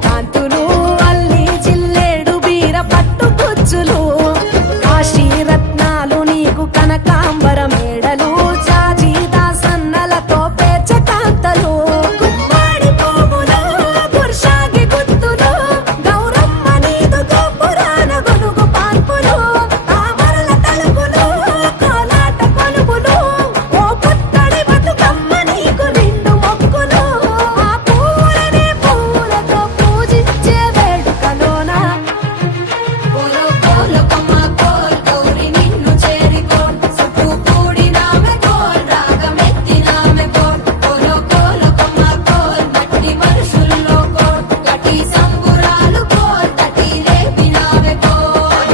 కాంతులు అల్లి జిల్లేడు బీర పట్టు పుచ్చులు కాశీ రత్నాలు నీకు కనకాంబర మేడలు జాజి దాసన్నలతో పేచ కాంతలు గుమ్మాడి పువ్వులు గుర్షాగి గుత్తులు గౌరమ్మ నీదు గోపురాన గొనుగు పాన్పులు తామరల తలుపులు కోలాట కొలుపులు ఓ పుత్తడి బతుకమ్మ నీకు నిండు మొక్కులు ఆ పూలనే పూలతో పూజించే వేడుకలోన కోలో కోలో కొమ్మ కోల్ గౌరి నిన్ను చేరికోన్ సుట్టు కూడినామె కోల్ రాగమెత్తినామె కోల్ కోలో కోలో కొమ్మ కోల్ మట్టి మనుషుల్లో కోల్ గట్టి సంబురాలు కోల్ తటి లేపినామె కోల్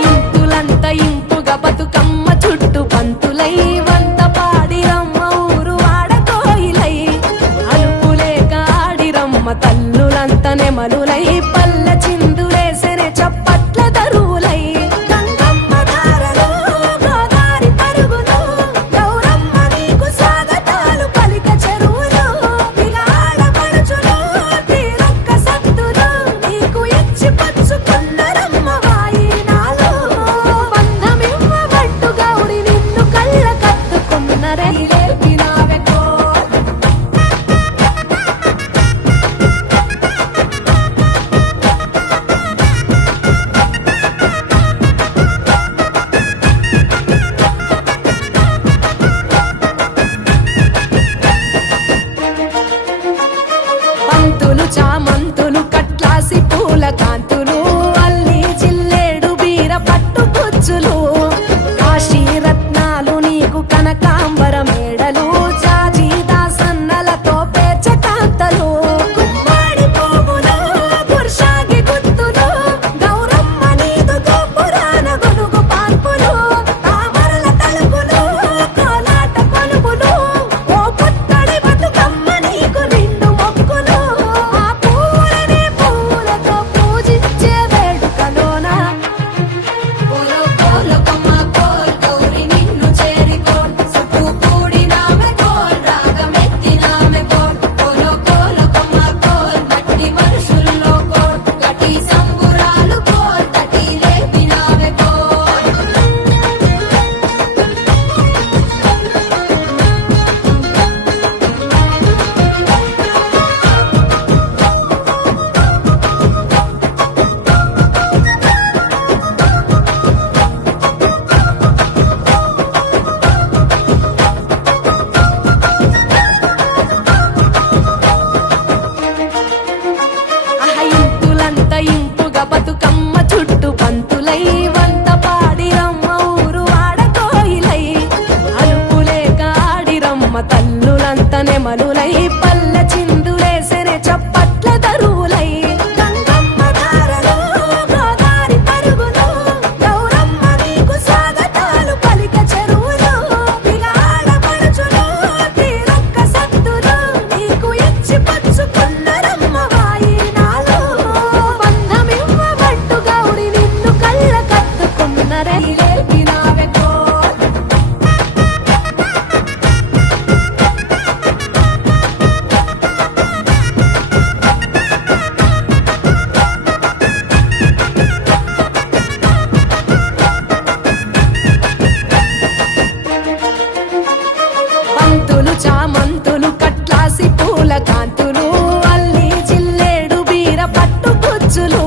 ఇంపులంత ఇంపుగా బతుకమ్మ చుట్టు పంతులై వంత పాడిరమ్మ ఊరు వాడకోయిలై అలుపులేక ఆడిరమ్మ తల్లులంత నెమలులై పల్ల చిందులేసెనే చప్పట్ల దరువులై గంగమ్మ ధారలు గోదారి పరుగులు గౌరమ్మ నీకు స్వాగతాలు పలిక చెరువులు బిగాడ పడుచులు తీరొక్క సత్తులు నీకు ఇచ్చి పచ్చుకున్నరమ్మ వాయినాలు బంధమివ్వ బట్టు గౌరి నిన్ను కళ్ళ కత్తుకున్నరే లేపినావే కోల్ పంతులు చామంతులు కట్లాసి పూల కాంతులు అల్లి జిల్లేడు బీర పట్టు పుచ్చులు కాశీ రత్నాలు నీకు కనకాంబర మేడలు జాజి దాసన్నలతో పేచ కాంతలు గుమ్మాడి పువ్వులు గుర్షాగి గుత్తులు గౌరమ్మ నీదు గోపురాన గొనుగు పాన్పులు తామరల తలుపులు కోలాట కొలుపులు ఓ పుత్తడి బతుకమ్మ నీకు నిండు మొక్కులు ఆ పూలనే పూలతో పూజించే వేడుకలోన కోలో కోలో కొమ్మ కోల్ గౌరి నిన్ను చేరికోన్ సుట్టు కూడినామె కోల్ రాగమెత్తినామె కోల్ కోలో కోలో కొమ్మ కోల్ మట్టి మనుషుల్లో కోల్ గట్టి సంబురాలు కోల్ తటి లేపినామె కోల్ ఇంపులంత ఇంపుగా బతుకమ్మ చుట్టు పంతులై వంత పాడిరమ్మ ఊరు వాడకోయిలై అలుపులేక ఆడిరమ్మ తల్లులంత నెమలులై పల్ల చిందులేసెనే చప్పట్ల దరువులై గంగమ్మ ధారలు గోదారి పరుగులు గౌరమ్మ నీకు స్వాగతాలు పలిక చెరువులు బిగాడ పడుచులు తీరొక్క సత్తులు నీకు ఇచ్చి పచ్చుకున్నరమ్మ వాయినాలు బంధమివ్వ బట్టు గౌరి నిన్ను కళ్ళ కత్తుకున్నరే లేపినావే కోల్ పంతులు చామంతులు కట్లాసి పూల కాంతులు అల్లి జిల్లేడు బీర పట్టు పుచ్చులు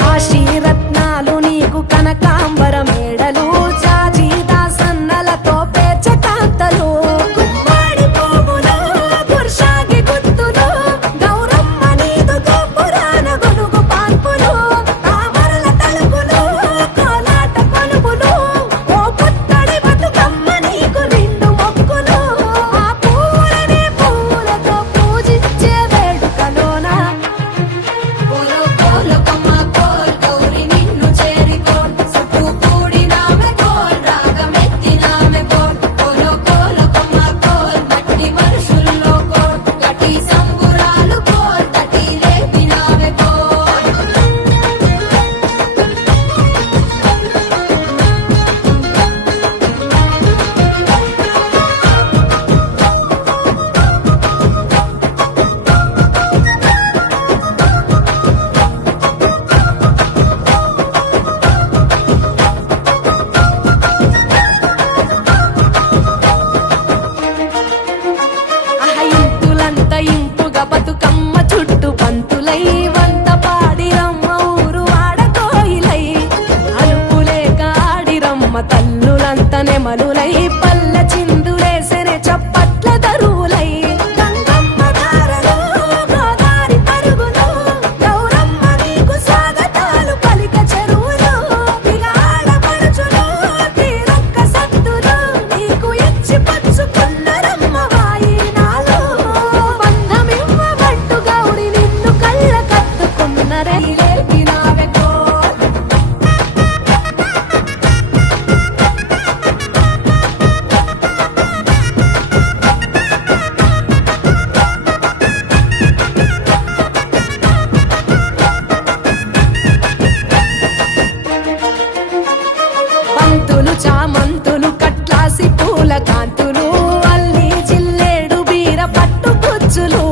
కాశీ రత్నాలు నీకు కనకాంబర మేడలు జాజి దాసన్నలతో పేచ కాంతలు గుమ్మాడి పువ్వులు గుర్షాగి గుత్తులు గౌరమ్మ నీదు గోపురాన గొనుగు పాన్పులు తామరల తలుపులు కోలాట కొలుపులు ఓ పుత్తడి బతుకమ్మ నీకు నిండు మొక్కులు ఆ పూలనే పూలతో పూజించే వేడుకలోన కోలో కోలో కొమ్మ కోల్ గౌరి నిన్ను చేరికోన్ సుట్టు నెమలులై పల్ల చిందులేసెనే చప్పట్ల దరువులై గంగమ్మ దారలో గోదారి పరుగులో గౌరమ్మ నీకు స్వాగతాలు పలిక చెరువులో ఇక ఆడపడుచులో తీరొక్క సత్తులో నీకు ఇచ్చి పంచుకున్నరమ్మ వాయినాలు బంధమివ్వబట్టు గౌరి నిన్ను కళ్ళ కత్తుకున్నరే లేపినావే పంతులు చామంతులు కట్లాసి పూల కాంతులు అల్లి జిల్లేడు బీర పట్టు గుచ్చులు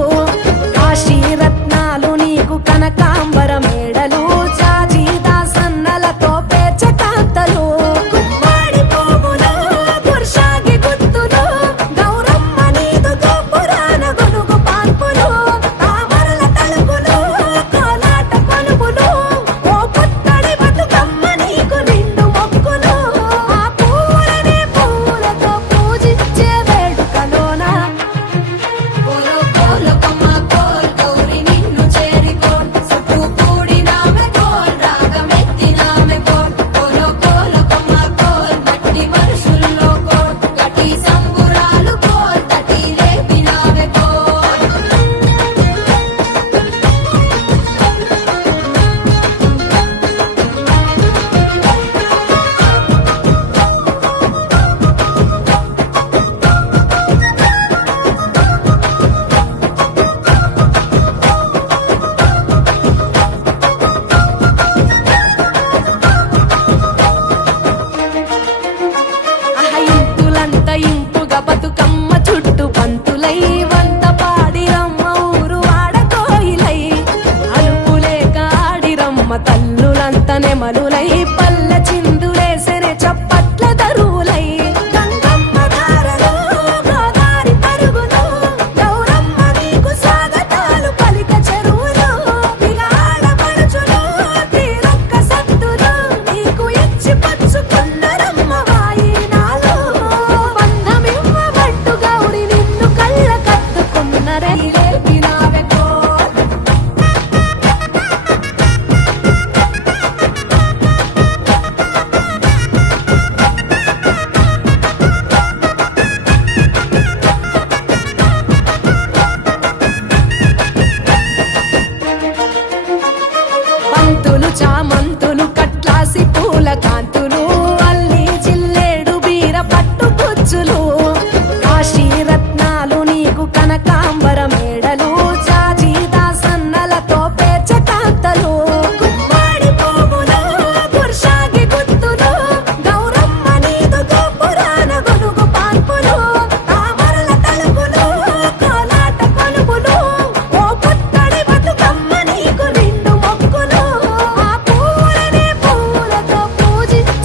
కాశీ రత్నాలు నీకు కనకాంబర మేడలు జాజి దాసన్నలతో పేచ కాంతలు గుమ్మాడి పువ్వులు గుర్షాగి గుత్తులు గౌరమ్మ నీదు గోపురాన గొనుగు పాన్పులు తామరల తలుపులు కోలాట కొలుపులు ఓ పుత్తడి బతుకమ్మ నీకు నిండు మొక్కులు ఆ పూలనే పూలతో పూజించే వేడుకలోన కోలో కోలో కొమ్మ కోల్ గౌరి నిన్ను చేరికోల్ చుట్టూ కూడినామె కోల్ రాగమెత్తినామె కోల్ కోలో కోలో కొమ్మ కోల్ మట్టి మనుషుల్లో కోల్ గటి సంబురాలు కోల్ తటి లేపినామె కోల్ ఇంతులంత ఇంపుగా బతుకమ్మ చుట్టూ పంతులై వంత పాడిరమ్మ ఊరు వాడకోయిలై అలుపులేక ఆడిరమ్మ తల్లులంత నెమలులై పల్ల చిందులేసెనే చప్పట్ల దరువులై గంగమ్మ దారలో గోదారి పరుగులో గౌరమ్మ నీకు స్వాగతాలు పలిక చెరువులో ఇక ఆడపడుచులో తీరొక్క సత్తులో నీకు ఇచ్చి పంచుకున్నరమ్మ వాయినాలు బంధమివ్వబట్టు గౌరి నిన్ను కళ్ళ కత్తుకున్నరే లేపినావే కోల్ పంతులు చామంతులు కట్లాసి పూల కాంతులు అల్లి జిల్లేడు బీర పట్టు గుచ్చులు కాశీ రత్నాలు నీకు కనకాంబర మేడలు జాజి దాసన్నలతో పేచ కాంతలు గుమ్మాడి పువ్వులు గుర్షాగి గుత్తులు గౌరమ్మ నీదు గోపురాన గొనుగు పాన్పులు తామరల తలుపులు కోలాట కొలుపులు ఓ పుత్తడి బతుకమ్మ నీకు నిండు మొక్కులు ఆ పూలనే పూలతో పూజించే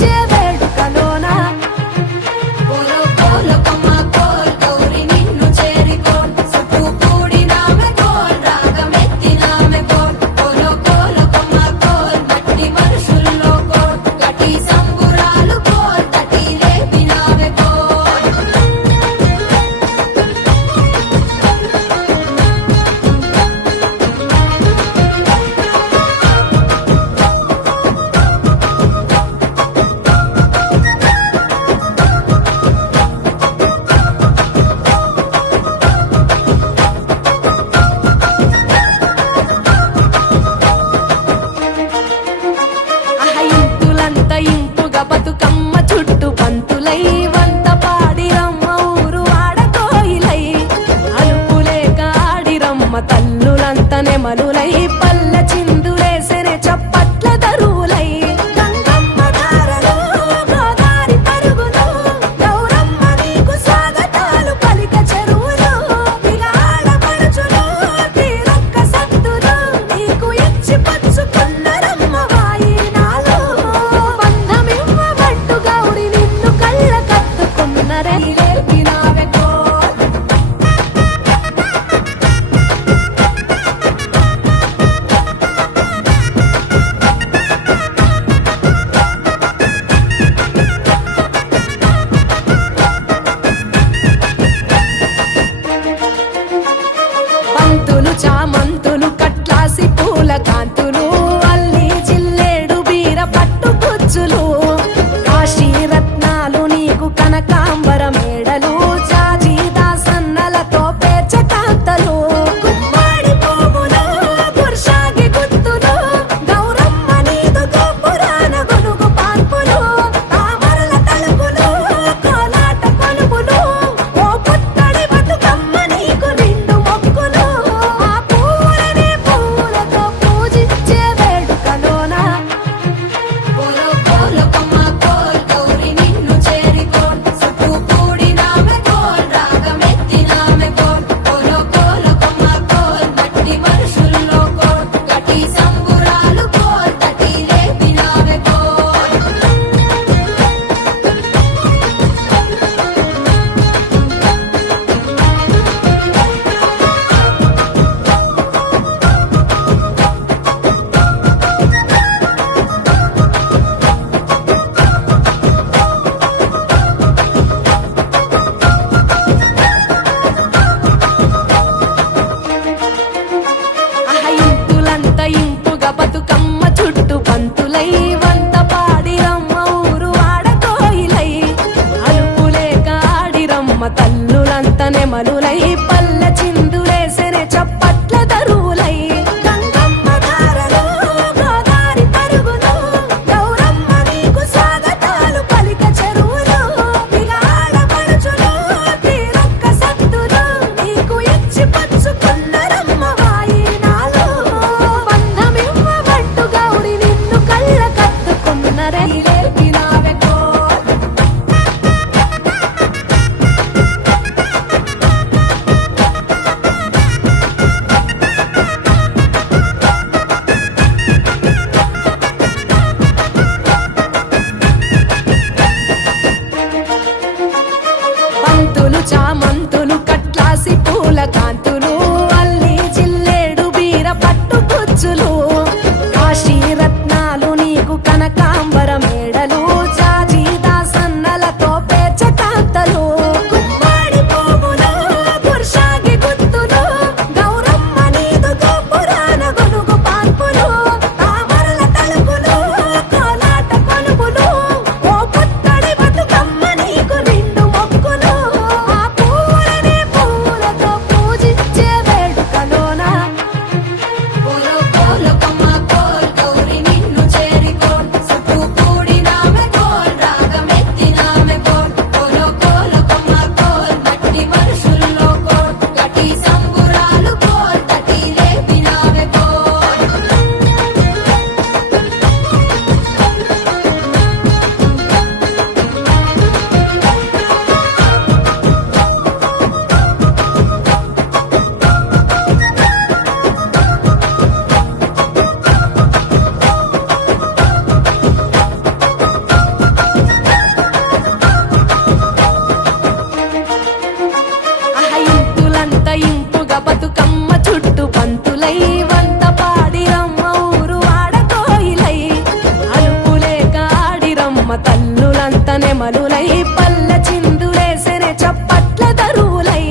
తల్లులంత నెమలులై పల్లె చిందులేసెనే చప్పట్ల దరువులై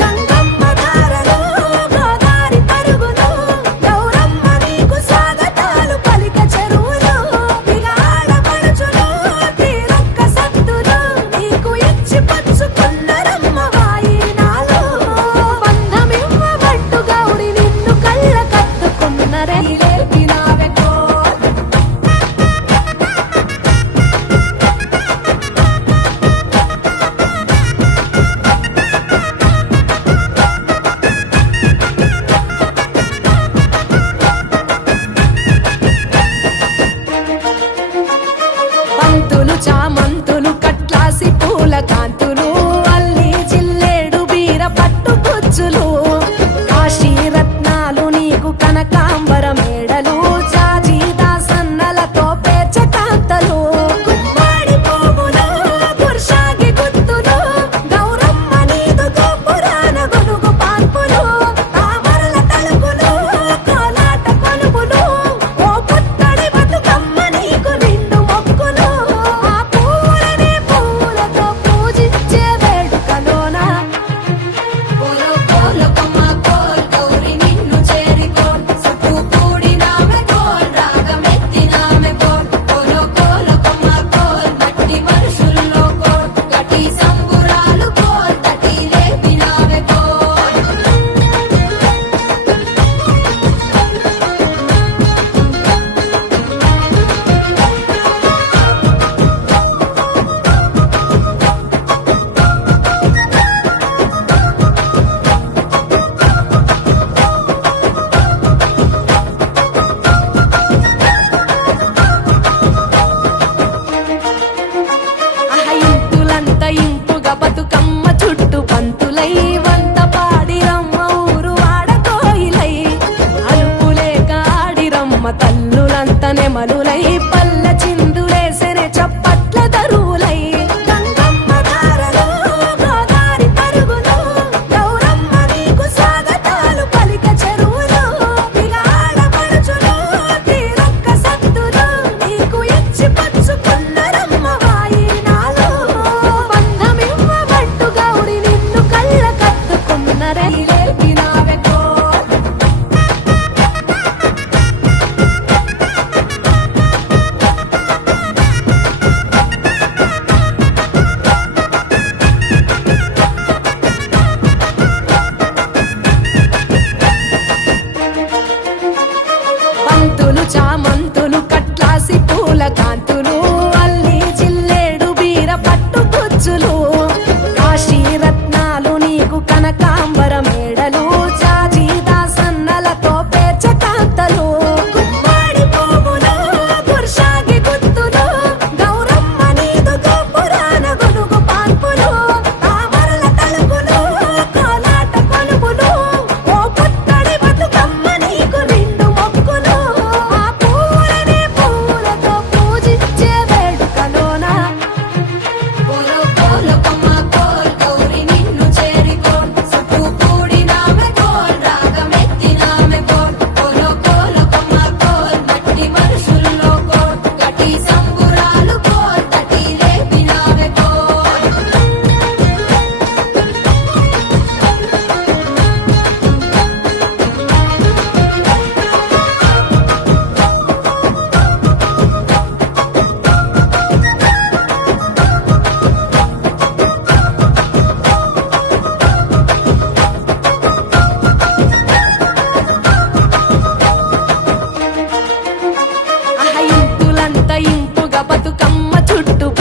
గంగమ్మ ధారలో గోదారి పరుగులు గౌరమ్మ నీకు స్వాగతాలు పలిక చెరువులు బిగాడ పడుచులు తీరొక్క సత్తులు నీకు ఇచ్చి పచ్చుకున్నరమ్మ వాయినాలు బంధమివ్వబట్టు గౌరి నిన్ను కళ్ళ కత్తుకున్నరే లేపినావెకో పంతులు చామంతులు